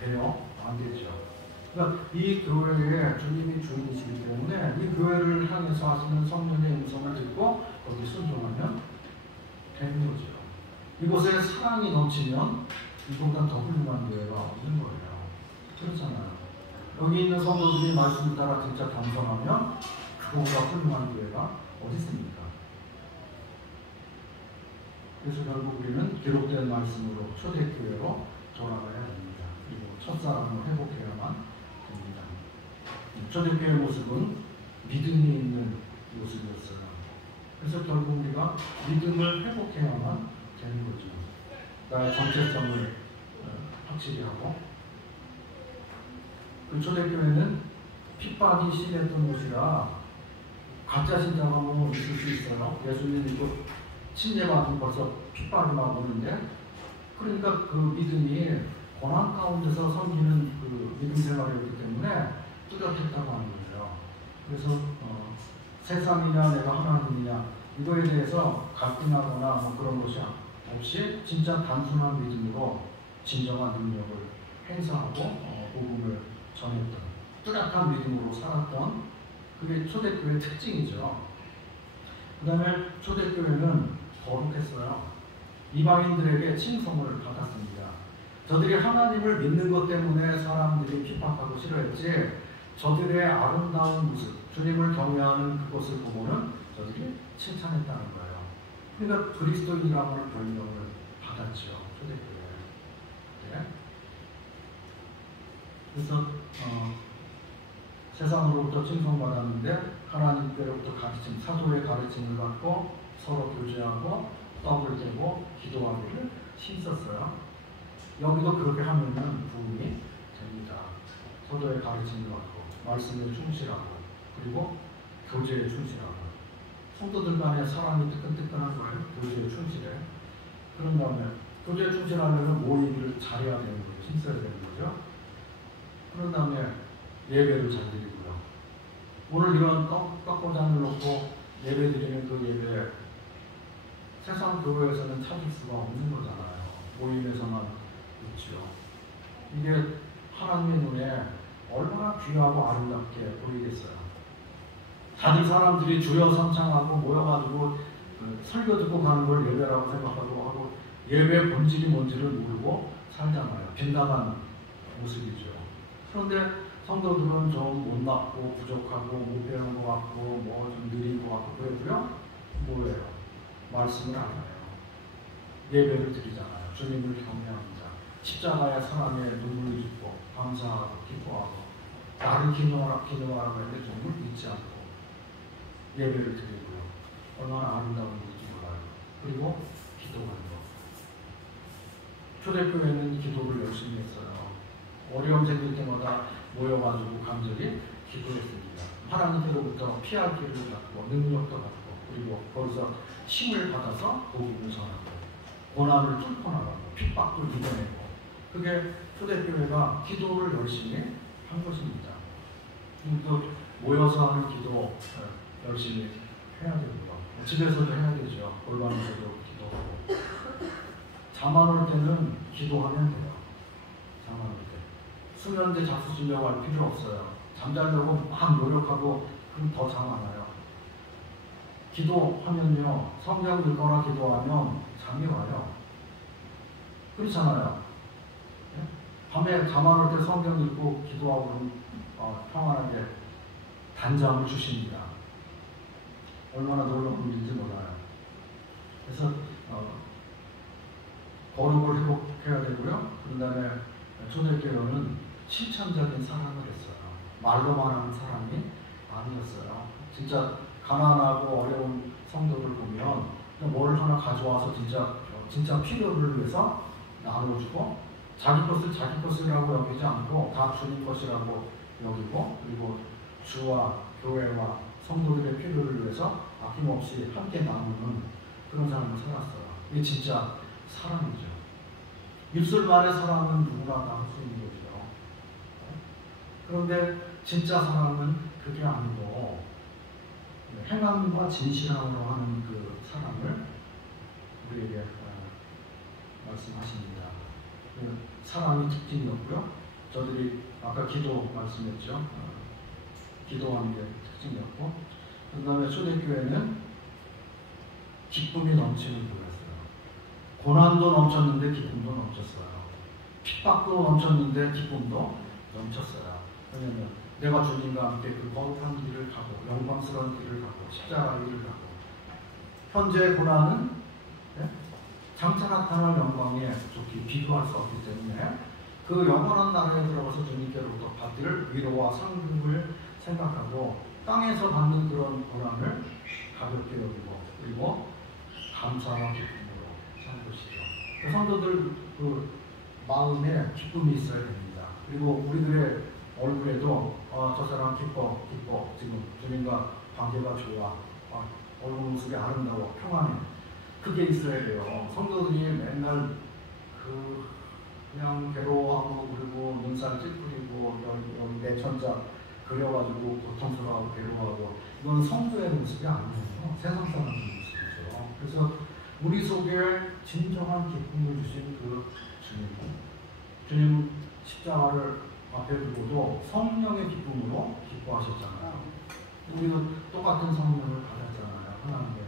돼요? 안 되죠. 그러니까 이 교회에 주님이 주인이시기 때문에 이 교회를 향해서 하시는 성령의 음성을 듣고 거기 순종하면 되는 거죠. 이곳에 사랑이 넘치면 이보다 더 훌륭한 교회가 없는 거예요. 그렇잖아요. 여기 있는 성도들이 말씀을 따라 진짜 겸손하면 그보다 훌륭한 교회가 어디 있습니까? 그래서 결국 우리는 기록된 말씀으로 초대교회로 돌아가야 됩니다. 그리고 첫사랑을 회복해야만 됩니다. 초대교회의 모습은 믿음이 있는 모습이었어요. 그래서 결국 우리가 믿음을 회복해야만 되는 거죠. 나의 정체성을 확실히 하고 그 초대교회는 핍박이 심했던 곳이라 가짜 신자가 뭐 있을 수 있어요. 예수님 믿고 침례받으면 벌써 핍박이 막 오는데 그러니까 그 믿음이 고난 가운데서 섬기는 그 믿음 생활이었기 때문에 뚜렷했다고 하는 거예요. 그래서 세상이냐 내가 하나님이냐 이거에 대해서 갈등하거나 뭐 그런 것이 없이 진짜 단순한 믿음으로 진정한 능력을 행사하고 복음을 전했던 뚜렷한 믿음으로 살았던 그게 초대교회의 특징이죠. 그 다음에 초대교회는 거룩했어요. 이방인들에게 칭송을 받았습니다. 저들이 하나님을 믿는 것 때문에 사람들이 핍박하고 싫어했지 저들의 아름다운 모습, 주님을 경외하는 그것을 보고는 저들이 칭찬했다는 거예요. 그러니까 그리스도인이라고 하는 별명을 받았죠. 초대교회. 네. 그래서 세상으로부터 칭송받았는데 하나님께로부터 가르침, 사도의 가르침을 받고 서로 교제하고 떡을 대고 기도하기를 힘썼어요. 여기도 그렇게 하면은 부흥이 됩니다. 서도의 가르침을 받고 말씀에 충실하고 그리고 교제에 충실하고 성도들 간의 사랑이 뜨끈뜨끈한 거예요. 교제에 충실해. 그런 다음에 교제에 충실하려면 모이기를 잘해야 되는 거예요. 힘써야 되는 거죠. 그런 다음에 예배를 잘 드리고요. 오늘 이런 떡고장을 놓고 예배 드리는 그 예배 세상 교회에서는 찾을 수가 없는 거잖아요. 모임에서만 있죠. 이게 하나님의 눈에 얼마나 귀하고 아름답게 보이겠어요. 다른 사람들이 주여 삼창하고 모여가지고 설교 듣고 가는 걸 예배라고 생각하고 하고 예배의 본질이 뭔지를 모르고 살잖아요. 빗나간 모습이죠. 그런데 성도들은 좀 못났고 부족하고 못 배운 것 같고 뭐 좀 느린 것 같고 그래도요. 뭐예요? 말씀을 안 해요. 예배를 드리잖아요. 주님을 경외합니다. 십자가의 사랑에 눈물을 짓고 감사하고 기뻐하고 나를 기도하라고 했는데 주님을 믿지 않고 예배를 드리고요. 얼마나 아름다운 건지 몰라요. 그리고 기도하는 것. 초대교회는 기도를 열심히 했어요. 어려움 생길 때마다 모여가지고 간절히 기도했습니다. 하나님께로부터 피할 길을 갖고 능력도 갖고 그리고 거기서 힘을 받아서 복음을 전하고 고난을 뚫고 나가고 핍박도 이겨내고 그게 초대교회가 기도를 열심히 한 것입니다. 또 모여서 하는 기도 열심히 해야 되고요. 집에서도 해야 되죠. 골반에서도 기도하고 잠 안 올 때는 기도하면 돼요. 잠 안 올 때. 수면제 잡수 주려고 할 필요 없어요. 잠자려고 막 노력하고 그럼 더 잠 안 와요. 기도하면요. 성경 읽거나 기도하면 잠이 와요. 그렇잖아요. 밤에 잠 안 올 때 성경 읽고 기도하고 그러면 평안하게 단잠을 주십니다. 얼마나 놀라운 일인지 몰라요. 그래서 거룩을 회복해야 되고요. 그 다음에 초대교회는 실천적인 사랑을 했어요. 말로만 하는 사람이 아니었어요. 진짜 가난하고 어려운 성도들 보면 뭘 하나 가져와서 진짜 필요를 위해서 나눠주고 자기 것이라고 여기지 않고 다 주님 것이라고 여기고 그리고 주와 교회와 성도들의 필요를 위해서 아낌없이 함께 나누는 그런 삶을 살았어요. 이게 진짜 사랑이죠. 입술만의 사랑은 누구나 다 할 수 있는 거죠. 그런데 진짜 사랑은 그게 아니고 행함과 진실함으로 하는 그 사랑을 우리에게 말씀하십니다. 그 사랑이 특징이었고요. 저들이 아까 기도 말씀했죠. 기도하는 게 특징이었고 그 다음에 초대교회는 기쁨이 넘치는 교회였어요. 고난도 넘쳤는데 기쁨도 넘쳤어요. 핍박도 넘쳤는데 기쁨도 넘쳤어요. 왜냐하면 내가 주님과 함께 그 거룩한 길을 가고 영광스러운 길을 가고 십자가 길을 가고 현재의 고난은 장차 나타날 영광에 좋게 비교할 수 없기 때문에 그 영원한 나라에 들어가서 주님께로부터 받을 위로와 상급을 생각하고 땅에서 받는 그런 고난을 가볍게 여기고 그리고 감사와 기쁨으로 사는 것이죠. 그 성도들 그 마음에 기쁨이 있어야 됩니다. 그리고 우리들의 얼굴에도 저 사람 기뻐 지금 주님과 관계가 좋아 얼굴 모습이 아름다워 평안해 그게 있어야 돼요. 성도들이 맨날 그냥 괴로워하고 그리고 눈살 찌푸리고 여기 내천자 그려가지고 고통스러워하고 괴로워하고 이건 성도의 모습이 아니에요. 세상 사람의 모습이죠. 그래서 우리 속에 진정한 기쁨을 주신 그 주님 십자가를 앞에 두고도 성령의 기쁨으로 기뻐하셨잖아요. 우리도 똑같은 성령을 받았잖아요. 하나님께서.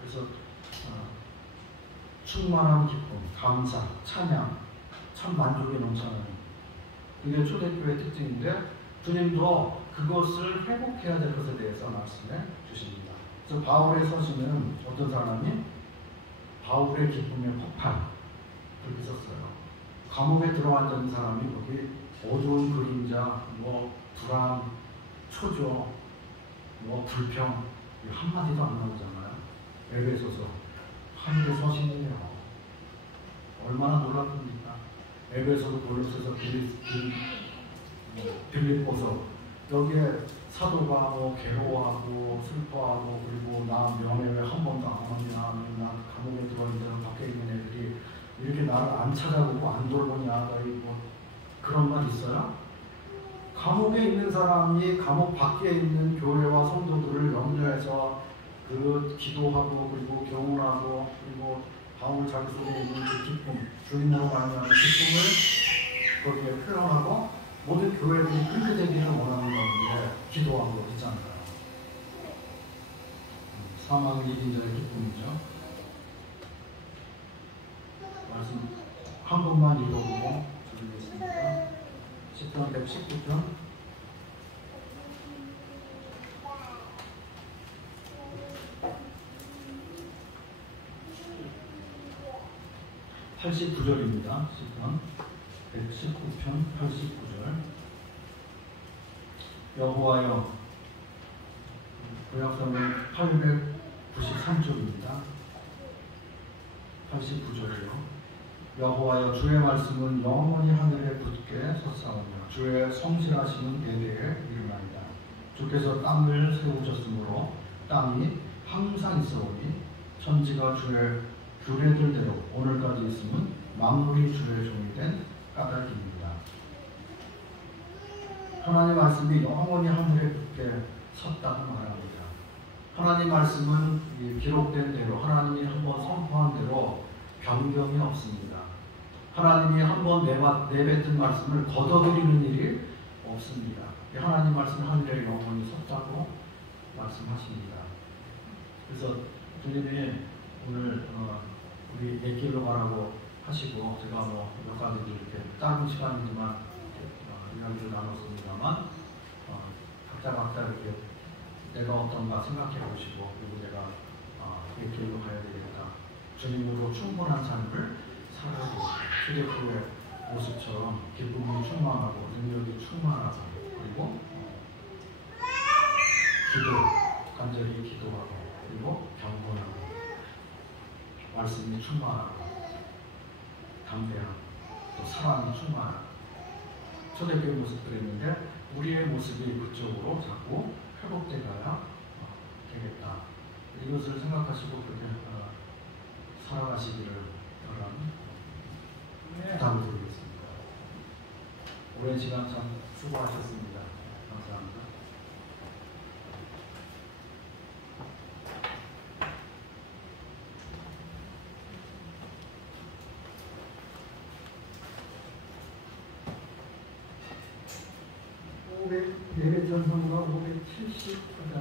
그래서 충만한 기쁨, 감사, 찬양, 참 만족이 넘쳐나는 그게 초대교회의 특징인데 주님도 그것을 회복해야 될 것에 대해서 말씀해 주십니다. 그래서 바울의 서신은 어떤 사람이 바울의 기쁨의 폭발 그렇게 썼어요. 감옥에 들어앉은 사람이 거기 어두운 그림자, 불안, 초조, 불평 한마디도 안 나오잖아요. 에베소서 하늘의 서신이에요. 얼마나 놀랍습니까? 에베소서, 골로새서, 빌립보서 여기에 사도가 뭐 괴로워하고 슬퍼하고 그리고 나 명예를 한 번도 안 하느냐, 나 감옥에 들어있는 밖에 있는 애들이 이렇게 나를 안 찾아보고 안 돌보냐, 뭐 그런 말 있어요? 감옥에 있는 사람이 감옥 밖에 있는 교회와 성도들을 염려해서 그 기도하고 그리고 교훈하고 그리고 바울 자기 속에 있는 그 기쁨, 주님으로 말미암은 기쁨을 거기에 표현하고 모든 교회들이 그렇게 되기를 원하는 건데 기도하고 있잖아요. 사망 이긴 자의 기쁨이죠. 말씀 한 번만 읽어보고 드리겠습니다. 10편 119편 89절입니다. 10편 119편 89절. 여호와여, 구약성경 893쪽입니다. 89절이요. 여호와여, 주의 말씀은 영원히 하늘에 붙게 섰사오며 주의 성실하심은 대대에 이르나이다. 주께서 땅을 세우셨으므로 땅이 항상 있어오니 천지가 주의 규례들대로 오늘까지 있음은 만물이 주의 종이 된 까닭입니다. 하나님 말씀이 영원히 하늘에 붙게 섰다고 말합니다. 하나님 말씀은 기록된 대로 하나님이 한번 선포한 대로 변경이 없습니다. 하나님이 한번 내뱉은 말씀을 걷어들이는 일이 없습니다. 하나님 말씀 하늘에 영원히 섰다고 말씀하십니다. 그래서 주님이 오늘 우리 옛길로 가라고 하시고 제가 몇 가지 이렇게 짧은 시간이지만 이야기를 나눴습니다만 각자 이렇게 내가 어떤가 생각해 보시고 그리고 내가 옛길로 가야 되겠다. 주님으로 충분한 삶을 살아야 되겠다. 초대교회 모습처럼 기쁨이 충만하고 능력이 충만하고 그리고 간절히 기도하고 그리고 경건하고 말씀이 충만하고 담대하고 또 사랑이 충만하고 초대교회 모습 그랬는데 우리의 모습이 그쪽으로 자꾸 회복돼 가야 되겠다. 이것을 생각하시고 그렇게 살아가시기를 부탁을 드리겠습니다. 오랜 시간 참 수고하셨습니다. 감사합니다. 예배 전선과 570가장